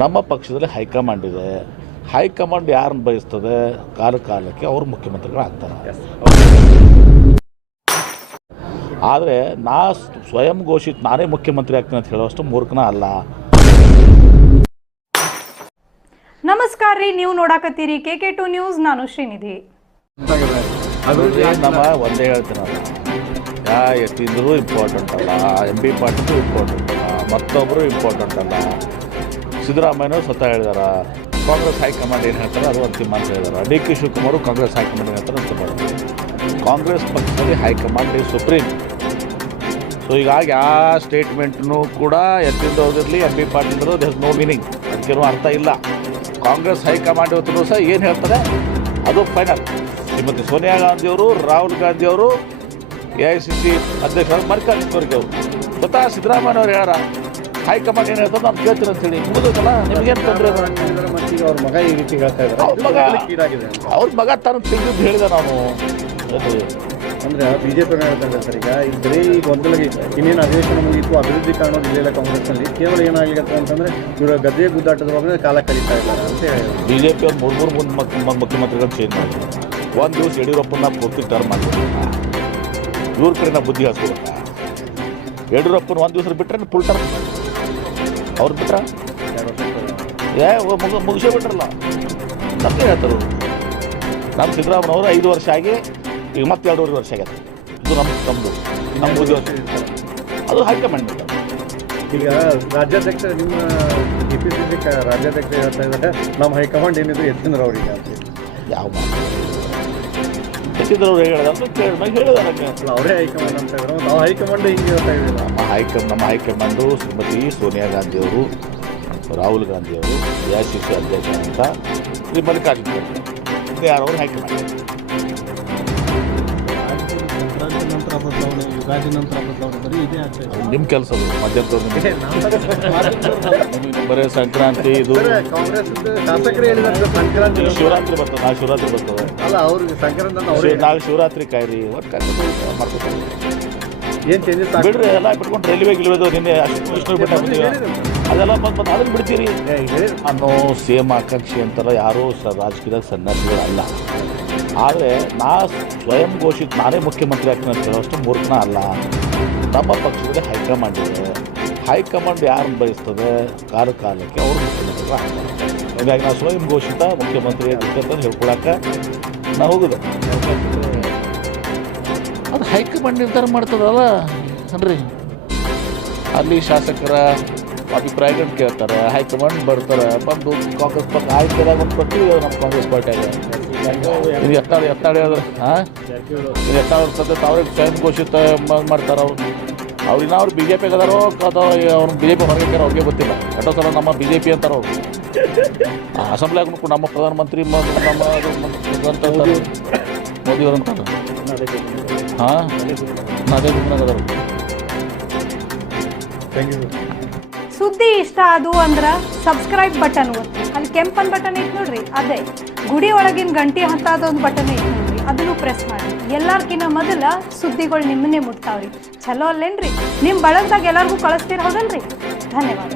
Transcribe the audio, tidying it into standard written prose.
ನಮ್ಮ ಪಕ್ಷದಲ್ಲಿ ಹೈಕಮಾಂಡ್ ಇದೆ. ಹೈಕಮಾಂಡ್ ಯಾರನ್ನು ಬಯಸ್ತದೆ ಕಾಲಕ್ಕೆ ಅವರು ಮುಖ್ಯಮಂತ್ರಿಗಳು ಆಗ್ತಾರೆ. ಆದರೆ ಸ್ವಯಂ ಘೋಷಿತ ನಾನೇ ಮುಖ್ಯಮಂತ್ರಿ ಆಗ್ತೀನಿ ಅಂತ ಹೇಳೋಷ್ಟು ಮೂರ್ಖನ ಅಲ್ಲ. ನಮಸ್ಕಾರ ರೀ, ನೀವು ನೋಡಾಕತ್ತೀರಿ KK2 ನ್ಯೂಸ್. ನಾನು ಶ್ರೀನಿಧಿ. ನಮ್ಮ ಒಂದೇ ಹೇಳ್ತೀನಲ್ಲ, ಎತ್ತಿಂದರೂ ಇಂಪಾರ್ಟೆಂಟ್ ಅಲ್ಲ, MP ಪಾಟೀಲ್ ಇಂಪಾರ್ಟೆಂಟ್ ಅಲ್ಲ, ಮತ್ತೊಬ್ಬರು ಇಂಪಾರ್ಟೆಂಟ್ ಅಲ್ಲ. ಸಿದ್ದರಾಮಯ್ಯನವರು ಸ್ವತಃ ಹೇಳಿದಾರ, ಕಾಂಗ್ರೆಸ್ ಹೈಕಮಾಂಡ್ ಏನು ಹೇಳ್ತಾರೆ ಅದು ಅಂತಿಮ ಅಂತ ಹೇಳಿದಾರೆ. DK ಶಿವಕುಮಾರ್ ಕಾಂಗ್ರೆಸ್ ಹೈಕಮಾಂಡ್ ಏನು ಹೇಳ್ತಾರೆ ಅಂತಿಮ. ಕಾಂಗ್ರೆಸ್ ಪಕ್ಷದಲ್ಲಿ ಹೈಕಮಾಂಡ್ ಈಸ್ ಸುಪ್ರೀಂ. ಸೊ ಹೀಗಾಗಿ ಆ ಸ್ಟೇಟ್ಮೆಂಟ್ನು ಕೂಡ ಎತ್ತಿಂದ ಹೋಗಿರಲಿ MP ಪಾಟೀಲ್ರು ದೇರ್ ನೋ ಮೀನಿಂಗ್, ಅದಕ್ಕೇನೂ ಅರ್ಥ ಇಲ್ಲ. ಕಾಂಗ್ರೆಸ್ ಹೈಕಮಾಂಡ್ ಇವತ್ತು ಸಹ ಏನು ಹೇಳ್ತಾರೆ ಅದು ಫೈನಲ್. ಶ್ರೀಮತಿ ಸೋನಿಯಾ ಗಾಂಧಿಯವರು, ರಾಹುಲ್ ಗಾಂಧಿಯವರು, AICC ಅಧ್ಯಕ್ಷರು, ಮಲ್ಲಿಕಾರ್ಜುನ ಖರ್ಗೆ ಅವರು, ಸ್ವತಃ ಸಿದ್ದರಾಮಯ್ಯವ್ರು ಹೇಳ್ಯಾರ ಹೈಕಮಾಂಡ್ ಏನು ಹೇಳ್ತಾರೆ ನಾನು ಕೇಳ್ತೀನಿ ಅಂತೇಳಿ. ಮುಗಿದಲ್ಲ, ನಿಮಗೇನು ತೊಂದರೆ? ಅವ್ರ ಮಗ ಈ ರೀತಿ ಹೇಳ್ತಾ ಇದ್ದಾರೆ. ಅವ್ರ ಮಗ ತಾನು ತೆಗೆದು ಹೇಳಿದೆ ನಾನು. ಅಂದ್ರೆ BJP ಹೇಳ್ತಾರೆ ಸರ್, ಈಗ ಬರೀ ಈಗ ಒಂದೊಳಗೆ ಇನ್ನೇನು ಅಧಿವೇಶನ ಮುಗಿಯಿತು, ಅಭಿವೃದ್ಧಿ ಕಾಣೋದು ಇಲ್ಲ ಕಾಂಗ್ರೆಸ್ನಲ್ಲಿ. ಕೇವಲ ಏನಾಗಲಿಕ್ಕೆ ಅಂತಂದ್ರೆ ಇವರು ಗದ್ದೆ ಗುದ್ದಾಟದ ಬಗ್ಗೆ ಕಾಲ ಕಳೀತಾ ಇದ್ದಾರೆ ಅಂತ ಹೇಳಿ BJP ಅವ್ರು ಮೂರು ಮುಖ್ಯಮಂತ್ರಿಗಳು ಚೇಂಜ್ ಮಾಡಿದ್ರು. ಒಂದು ದಿವಸ ಯಡಿಯೂರಪ್ಪನ ಪೂರ್ತಿ ಟರ್ಮ್ ಮಾಡಿದ್ರು. ಇವ್ರ ಕಡೆ ಬುದ್ಧಿ ಹಾಸ್ಕೊಡ್ಬೇಕ. ಯಡಿಯೂರಪ್ಪನ ಒಂದು ದಿವಸ ಬಿಟ್ರೆ ಫುಲ್ ಟರ್ಮ್ ಅವ್ರು ಬಿಟ್ರ ಮುಗಿಸೇ ಬಿಟ್ರಲ್ಲ. ನಮಗೆ ಹೇಳ್ತಾರೆ ನಮ್ಮ ಸಿದ್ದರಾಮಯ್ಯವರು 5 ವರ್ಷ ಆಗಿ ಈಗ ಮತ್ತೆ 2.5 ವರ್ಷ ಆಗತ್ತೆ. ಇದು ನಮ್ಮದು 5 ವರ್ಷ ಅದು ಹೈಕಮಾಂಡ್. ಈಗ ರಾಜ್ಯಾಧ್ಯಕ್ಷ ನಿಮ್ಮ KPCC ರಾಜ್ಯಾಧ್ಯಕ್ಷ ಹೇಳ್ತಾ ಇದ್ದಾರೆ ನಮ್ಮ ಹೈಕಮಾಂಡ್ ಏನಿದ್ರು ಎತ್ತಿಂದ್ರ ಅವ್ರಿಗೆ ಅಂತ. ಯಾವ ಎತ್ತಿದ್ರವ್ರು ಹೇಳಿದಾರೆ ಹೇಳಿದಾರೆ ಅವರೇ ಹೈಕಮಾಂಡ್ ಅಂತ ಇದ್ದಾರೆ. ನಾವು ಹೈಕಮಾಂಡ್ ಹಿಂಗೆ ಹೇಳ್ತಾ ಇದ್ದೀವಿ. ನಮ್ಮ ಹೈಕಮಾಂಡು ಶ್ರೀಮತಿ ಸೋನಿಯಾ ಗಾಂಧಿಯವರು, ರಾಹುಲ್ ಗಾಂಧಿಯವರು, AICC ಅಧ್ಯಕ್ಷ ಅಂತ ಶ್ರೀ ಮಲ್ಲಿಕಾರ್ಜುನ ಖರ್ಗೆ ಯಾರವರು ಹೈಕಮಾಂಡ್. ಯುಗಾದಿ ನಂತರ ಬದಲಾವಣೆ ಬರೀ ಇದೇ ಆಗ್ತದೆ. ನಿಮ್ಮ ಕೆಲಸ ಮಧ್ಯಂತರ ಬರೀ ಸಂಕ್ರಾಂತಿ ಇದು ಕಾಂಗ್ರೆಸ್ ಶಾಸಕರೇ ಹೇಳಿದ್ದಾರೆ ಸಂಕ್ರಾಂತಿ ಶಿವರಾತ್ರಿ ಬರ್ತದೆ. ಶಿವರಾತ್ರಿ ಬರ್ತದೆ ಅಲ್ಲ, ಅವ್ರಿಗೆ ಸಂಕ್ರಾಂತಿ ನಾಳೆ ಶಿವರಾತ್ರಿ ಕಾಯ್ರಿ ಮಾಡ್ಕೊತಾರೆ. ಏನು ಚೇಂಜಸ್ ಬಿಡ್ರಿ ಎಲ್ಲ ಬಿಟ್ಕೊಂಡು ರೈಲ್ವೆ ಗಿಲ್ವೇದು ನಿನ್ನೆ ಅಷ್ಟು ಬಿಟ್ಟ ಅದೆಲ್ಲ ಬಂದು ಅದನ್ನು ಬಿಡ್ತೀರಿ ಅನ್ನೋ ಸೇಮ್ ಆಕಾಂಕ್ಷಿ ಅಂತಾರೆ. ಯಾರೂ ರಾಜಕೀಯದಾಗ ಸನ್ಯಾಸಿಗಳು ಅಲ್ಲ. ಆದರೆ ಸ್ವಯಂ ಘೋಷಿತ ನಾನೇ ಮುಖ್ಯಮಂತ್ರಿ ಆಗ್ತೀನಿ ಅಂತ ಹೇಳೋಷ್ಟು ಮೂರ್ಖನ ಅಲ್ಲ. ನಮ್ಮ ಪಕ್ಷದಲ್ಲಿ ಹೈಕಮಾಂಡ್ ಇದೆ. ಹೈಕಮಾಂಡ್ ಯಾರನ್ನು ಬಯಸ್ತದೆ ಕಾಲಕ್ಕೆ ಅವರು ಮುಖ್ಯಮಂತ್ರಿಗಳು ಆಗ್ತಾರೆ. ಹೀಗಾಗಿ ನಾವು ಸ್ವಯಂ ಘೋಷಿತ ಮುಖ್ಯಮಂತ್ರಿ ಅಂತ ಹೇಳ್ಕೊಳಕ್ಕೆ ನಾವು ಹೋಗುದು. ಅದು ಹೈಕಮಾಂಡ್ ನಿರ್ಧಾರ ಮಾಡ್ತದಲ್ಲ ಅನ್ರಿ. ಅಲ್ಲಿ ಶಾಸಕರ ಅಭಿಪ್ರಾಯಗಳನ್ನ ಕೇಳ್ತಾರೆ, ಹೈಕಮಾಂಡ್ ಬರ್ತಾರೆ. ಬಂದು ಕಾಂಗ್ರೆಸ್ ಪಕ್ಷ ಆಯ್ಕೆದಾಗ ಒಂದು ಬರ್ತೀವಿ ನಮ್ಮ ಕಾಂಗ್ರೆಸ್ ಪಾರ್ಟಿಯಾಗ. ಇದು ಎತ್ತಾಡಿ ಅದ್ರ ಇದು ಎತ್ತಾಡಿರ್ತದೆ. ಅವ್ರಿಗೆ ಸ್ವಯಂ ಘೋಷಿತ ಮಾಡ್ತಾರೆ. ಅವ್ರು BJP ಅದಾರೋ ಅಥವಾ ಅವ್ರು BJP ಹೊರಗೆ ಅವ್ರಿಗೆ ಗೊತ್ತಿಲ್ಲ. ಎಷ್ಟೋ ಸಲ ನಮ್ಮ BJP ಅಂತಾರೆ ಅವರು. ಅಸೆಂಬ್ಲಿಯಾಗೂ ನಮ್ಮ ಪ್ರಧಾನಮಂತ್ರಿ ಮೋದಿಯವರು ಅಂತಾರೆ. ಅದೇ ಗುಂಪನಾಗದಾರ. ಸುದ್ದಿ ಇಷ್ಟ ಆದು ಅಂದ್ರೆ ಸಬ್ಸ್ಕ್ರೈಬ್ ಬಟನ್ ಒತ್ತಿ. ಅಲ್ಲಿ ಕೆಂಪನ್ ಬಟನ್ ಐತೆ ನೋಡ್ರಿ, ಅದೇ ಗುಡಿ ಒಳಗಿನ ಗಂಟೆ ಹಂತದೊಂದು ಬಟನ್ ಐತೆ ನೋಡ್ರಿ, ಅದನ್ನು ಪ್ರೆಸ್ ಮಾಡಿ. ಎಲ್ಲರ್ಕಿನ್ನ ಮೊದಲ ಸುದ್ದಿಗಳು ನಿಮ್ಮನ್ನೇ ಮುಟ್ತಾವ್ರಿ. ಚಲೋ ಅಲ್ಲೇನ್ರಿ? ನಿಮ್ಮ ಬಳಗದಾಗ ಎಲ್ಲರಿಗೂ ಕಳಿಸ್ತೀರ ಹೌದಲ್ರಿ? ಧನ್ಯವಾದ.